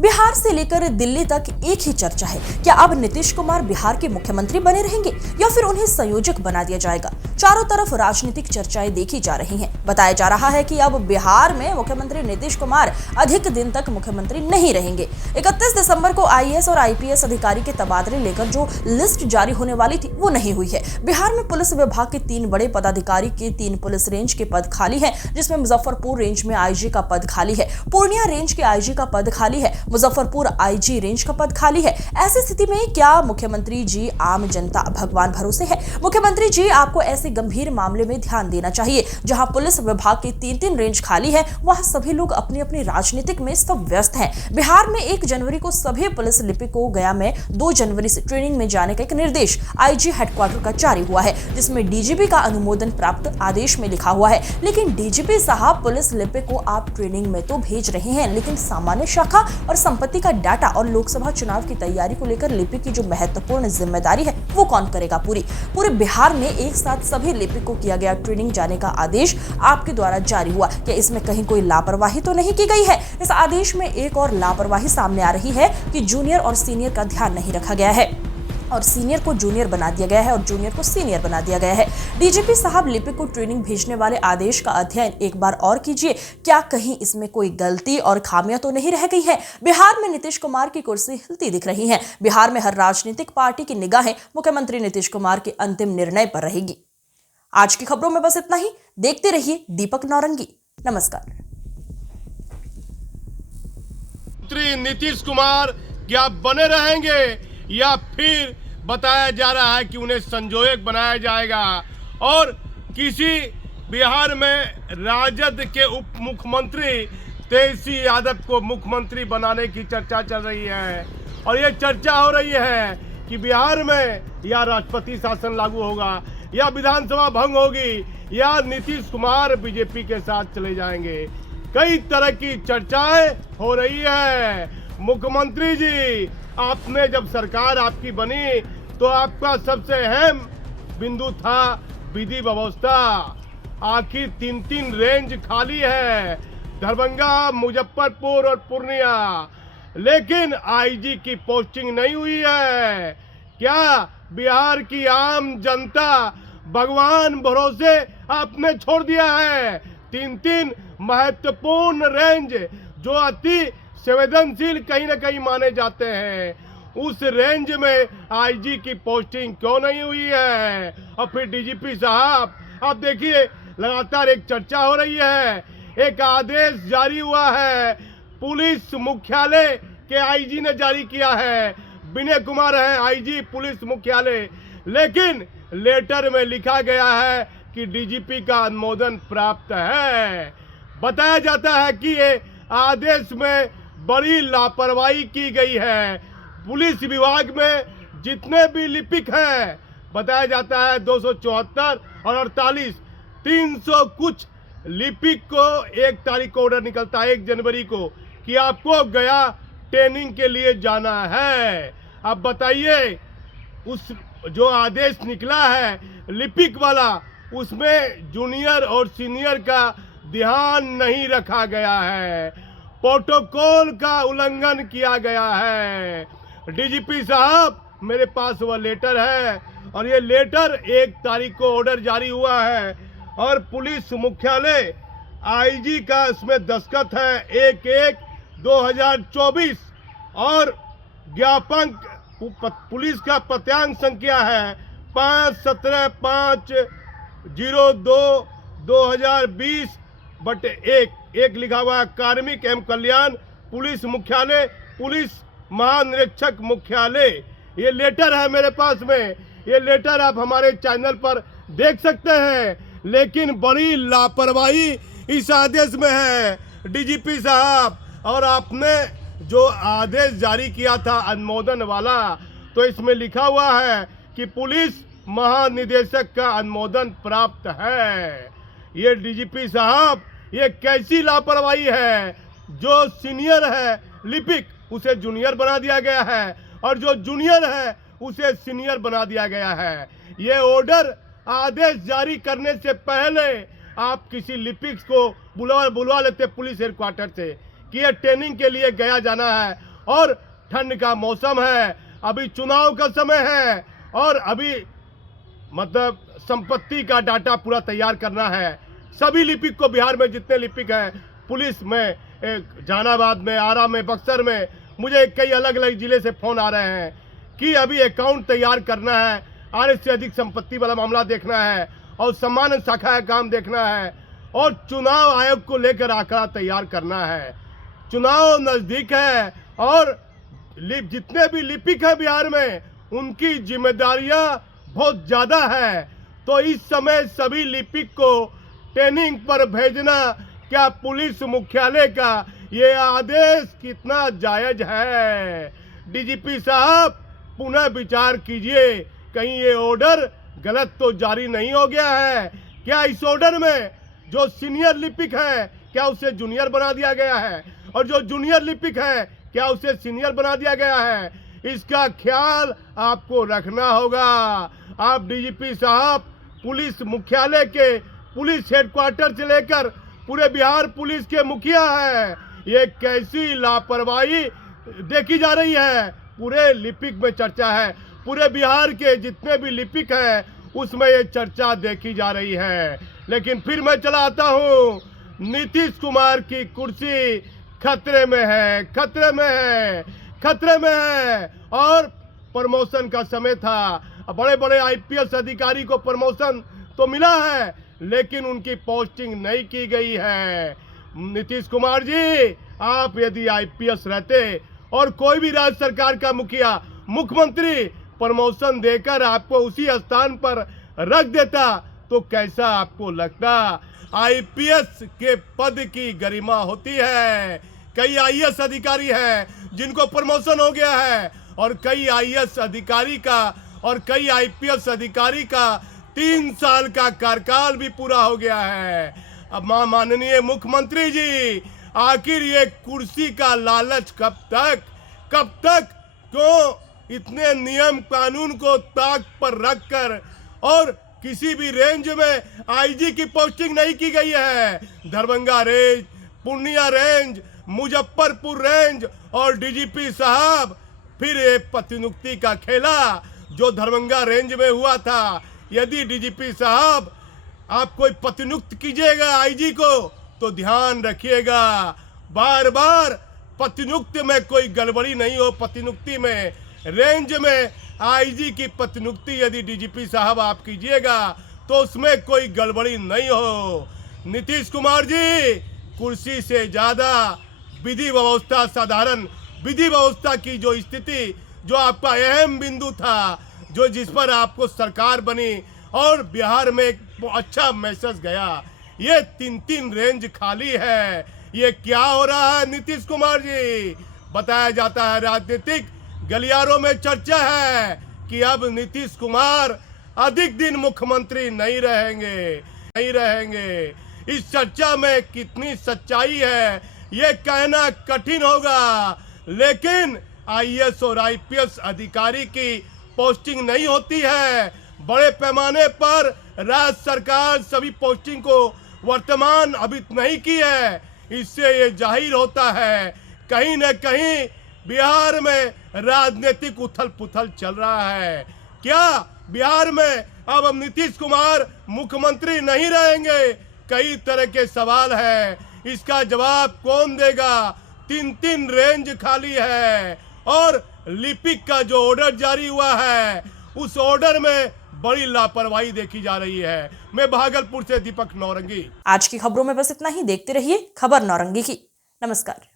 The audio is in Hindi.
बिहार से लेकर दिल्ली तक एक ही चर्चा है, क्या अब नीतीश कुमार बिहार के मुख्यमंत्री बने रहेंगे या फिर उन्हें संयोजक बना दिया जाएगा। चारों तरफ राजनीतिक चर्चाएं देखी जा रही हैं। बताया जा रहा है कि अब बिहार में मुख्यमंत्री नीतीश कुमार अधिक दिन तक मुख्यमंत्री नहीं रहेंगे। 31 दिसंबर को आईएएस और आईपीएस अधिकारी के तबादले लेकर जो लिस्ट जारी होने वाली थी वो नहीं हुई है। बिहार में पुलिस विभाग के 3 बड़े पदाधिकारी के 3 पुलिस रेंज के पद खाली हैं, जिसमें मुजफ्फरपुर रेंज में आईजी का पद खाली है, पूर्णिया रेंज के आईजी का पद खाली है, मुजफ्फरपुर आईजी रेंज का पद खाली है। ऐसी स्थिति में क्या मुख्यमंत्री जी आम जनता भगवान भरोसे है? मुख्यमंत्री जी आपको ऐसे गंभीर मामले में ध्यान देना चाहिए। जहां पुलिस विभाग के 3 रेंज खाली है, वहां सभी लोग अपनी अपनी राजनीतिक में सब व्यस्त हैं। बिहार में 1 जनवरी को सभी पुलिस लिपिक को गया में 2 जनवरी से ट्रेनिंग में जाने का एक निर्देश आईजी हेडक्वार्टर का जारी हुआ है, जिसमें डीजीपी का अनुमोदन प्राप्त आदेश में लिखा हुआ है। लेकिन डीजीपी साहब पुलिस लिपिक को आप ट्रेनिंग में तो भेज रहे हैं, लेकिन सामान्य शाखा और संपत्ति का डाटा और लोकसभा चुनाव की तैयारी को लेकर लिपिक की जो महत्वपूर्ण जिम्मेदारी है वो कौन करेगा? पूरे बिहार में एक साथ सभी लिपिक को किया गया ट्रेनिंग जाने का आदेश आपके द्वारा जारी हुआ, क्या इसमें कहीं कोई लापरवाही तो नहीं की गई है? इस आदेश में एक और लापरवाही सामने आ रही है कि जूनियर और सीनियर का ध्यान नहीं रखा गया है और सीनियर को जूनियर बना दिया गया है और जूनियर को सीनियर बना दिया गया है। डीजीपी साहब लिपिक को ट्रेनिंग भेजने वाले आदेश का अध्ययन एक बार और कीजिए, क्या कहीं इसमें कोई गलती और खामियां तो नहीं रह गई है? बिहार में नीतीश कुमार की कुर्सी हिलती दिख रही है। बिहार में हर राजनीतिक पार्टी की निगाहें मुख्यमंत्री नीतीश कुमार के अंतिम निर्णय पर रहेगी। आज की खबरों में बस इतना ही। देखते रहिए दीपक नौरंगी। नमस्कार। नीतीश कुमार क्या बने रहेंगे या फिर बताया जा रहा है कि उन्हें संयोजक बनाया जाएगा और किसी बिहार में राजद के उप मुख्यमंत्री तेजस्वी यादव को मुख्यमंत्री बनाने की चर्चा चल रही है। और ये चर्चा हो रही है कि बिहार में या राष्ट्रपति शासन लागू होगा या विधानसभा भंग होगी या नीतीश कुमार बीजेपी के साथ चले जाएंगे। कई तरह की चर्चाएं हो रही है। मुख्यमंत्री जी, आपने जब सरकार आपकी बनी तो आपका सबसे अहम बिंदु था विधि व्यवस्था। आखिर 3 रेंज खाली है, दरभंगा, मुजफ्फरपुर और पूर्णिया, लेकिन आईजी की पोस्टिंग नहीं हुई है। क्या बिहार की आम जनता भगवान भरोसे आपने छोड़ दिया है? 3 महत्वपूर्ण रेंज जो अति संवेदनशील कहीं ना कहीं माने जाते हैं, उस रेंज में आईजी की पोस्टिंग क्यों नहीं हुई है? और फिर डीजीपी साहब, आप देखिए लगातार एक चर्चा हो रही है। एक आदेश जारी हुआ है, पुलिस मुख्यालय के आईजी ने जारी किया है। विनय कुमार है आईजी पुलिस मुख्यालय, लेकिन लेटर में लिखा गया है कि डीजीपी का अनुमोदन प्राप्त है। बताया जाता है कि ये आदेश में बड़ी लापरवाही की गई है। पुलिस विभाग में जितने भी लिपिक हैं, बताया जाता है 274 और 48, 300 कुछ लिपिक को 1 तारीख को ऑर्डर निकलता है 1 जनवरी को कि आपको गया ट्रेनिंग के लिए जाना है। अब बताइए, उस जो आदेश निकला है लिपिक वाला, उसमें जूनियर और सीनियर का ध्यान नहीं रखा गया है, प्रोटोकॉल का उल्लंघन किया गया है। डीजीपी साहब, मेरे पास वह लेटर है और ये लेटर 1 तारीख को ऑर्डर जारी हुआ है और पुलिस मुख्यालय आईजी का उसमें दस्तखत है 1/1/2024 और ज्ञापन पुलिस का पत्रांक संख्या है 5/17/5/02/2020/1। एक लिखा हुआ है कार्मिक एवं कल्याण पुलिस मुख्यालय, पुलिस महानिरीक्षक मुख्यालय। ये लेटर है मेरे पास में। ये लेटर आप हमारे चैनल पर देख सकते हैं, लेकिन बड़ी लापरवाही इस आदेश में है डीजीपी साहब। और आपने जो आदेश जारी किया था अनुमोदन वाला, तो इसमें लिखा हुआ है कि पुलिस महानिदेशक का अनुमोदन प्राप्त है। ये डीजीपी साहब, ये कैसी लापरवाही है? जो सीनियर है लिपिक, उसे जूनियर बना दिया गया है और जो जूनियर है उसे सीनियर बना दिया गया है। ये ऑर्डर आदेश जारी करने से पहले आप किसी लिपिक्स को बुलवा लेते पुलिस हेडक्वार्टर से कि ये ट्रेनिंग के लिए गया जाना है और ठंड का मौसम है, अभी चुनाव का समय है और अभी मतलब संपत्ति का डाटा पूरा तैयार करना है। सभी लिपिक को, बिहार में जितने लिपिक हैं, पुलिस में, जहानाबाद में, आरा में, बक्सर में, मुझे कई अलग अलग जिले से फ़ोन आ रहे हैं कि अभी अकाउंट तैयार करना है, आधे से अधिक संपत्ति वाला मामला देखना है और सम्मान शाखा का काम देखना है और चुनाव आयोग को लेकर आंकड़ा तैयार करना है। चुनाव नज़दीक है और जितने भी लिपिक हैं बिहार में, उनकी जिम्मेदारियां बहुत ज़्यादा है। तो इस समय सभी लिपिक को ट्रेनिंग पर भेजना, क्या पुलिस मुख्यालय का ये आदेश कितना जायज है? डीजीपी साहब, पुनः विचार कीजिए, कहीं ये ऑर्डर गलत तो जारी नहीं हो गया है? क्या इस ऑर्डर में जो सीनियर लिपिक है, क्या उसे जूनियर बना दिया गया है और जो जूनियर लिपिक है, क्या उसे सीनियर बना दिया गया है? इसका ख्याल आपको रखना होगा। आप डीजीपी साहब, पुलिस मुख्यालय के, पुलिस हेडक्वार्टर से लेकर पूरे बिहार पुलिस के मुखिया हैं। ये कैसी लापरवाही देखी जा रही है? पूरे लिपिक में चर्चा है, पूरे बिहार के जितने भी लिपिक हैं उसमें ये चर्चा देखी जा रही है। लेकिन फिर मैं चला आता हूँ, नीतीश कुमार की कुर्सी खतरे में है, खतरे में है, खतरे में है। और प्रमोशन का समय था, बड़े बड़े आईपीएस अधिकारी को प्रमोशन तो मिला है लेकिन उनकी पोस्टिंग नहीं की गई है। नीतीश कुमार जी, आप यदि आईपीएस रहते और कोई भी राज्य सरकार का मुखिया, मुख्यमंत्री प्रमोशन देकर आपको उसी स्थान पर रख देता तो कैसा आपको लगता? आईपीएस के पद की गरिमा होती है। कई आईएएस अधिकारी हैं जिनको प्रमोशन हो गया है और कई आईएएस अधिकारी का और कई आईपीएस अधिकारी का 3 साल का कार्यकाल भी पूरा हो गया है। अब माननीय मुख्यमंत्री जी, आखिर ये कुर्सी का लालच कब तक? क्यों इतने नियम कानून को ताक पर रखकर और किसी भी रेंज में आईजी की पोस्टिंग नहीं की गई है? Darbhanga range, Purnia range, Muzaffarpur range और डीजीपी साहब, फिर ये प्रतिनियुक्ति का खेला जो दरभंगा रेंज में हुआ था। यदि डीजीपी साहब आप कोई प्रतिनियुक्त कीजिएगा आईजी को तो ध्यान रखिएगा, बार बार प्रतिनियुक्ति में कोई गड़बड़ी नहीं हो। प्रतिनियुक्ति में, रेंज में आईजी की प्रतिनियुक्ति यदि डीजीपी साहब आप कीजिएगा तो उसमें कोई गड़बड़ी नहीं हो। नीतीश कुमार जी, कुर्सी से ज़्यादा विधि व्यवस्था, साधारण विधि व्यवस्था की जो स्थिति, जो आपका अहम बिंदु था, जो जिस पर आपको सरकार बनी और बिहार में एक अच्छा मैसेज गया, ये 3 रेंज खाली है। ये क्या हो रहा है नीतीश कुमार जी? बताया जाता है, राजनीतिक गलियारों में चर्चा है कि अब नीतीश कुमार अधिक दिन मुख्यमंत्री नहीं रहेंगे। इस चर्चा में कितनी सच्चाई है ये कहना कठिन होगा, लेकिन आईएएस और आईपीएस अधिकारी की पोस्टिंग नहीं होती है। बड़े पैमाने पर राज्य सरकार सभी पोस्टिंग को वर्तमान अभी नहीं की है। इससे ये जाहिर होता है कहीं न कहीं बिहार में राजनीतिक उथल पुथल चल रहा है। क्या बिहार में अब नीतीश कुमार मुख्यमंत्री नहीं रहेंगे? कई तरह के सवाल है, इसका जवाब कौन देगा? 3 रेंज खाली है और लिपिक का जो ऑर्डर जारी हुआ है उस ऑर्डर में बड़ी लापरवाही देखी जा रही है। मैं भागलपुर से दीपक नौरंगी। आज की खबरों में बस इतना ही। देखते रहिए खबर नौरंगी की। नमस्कार।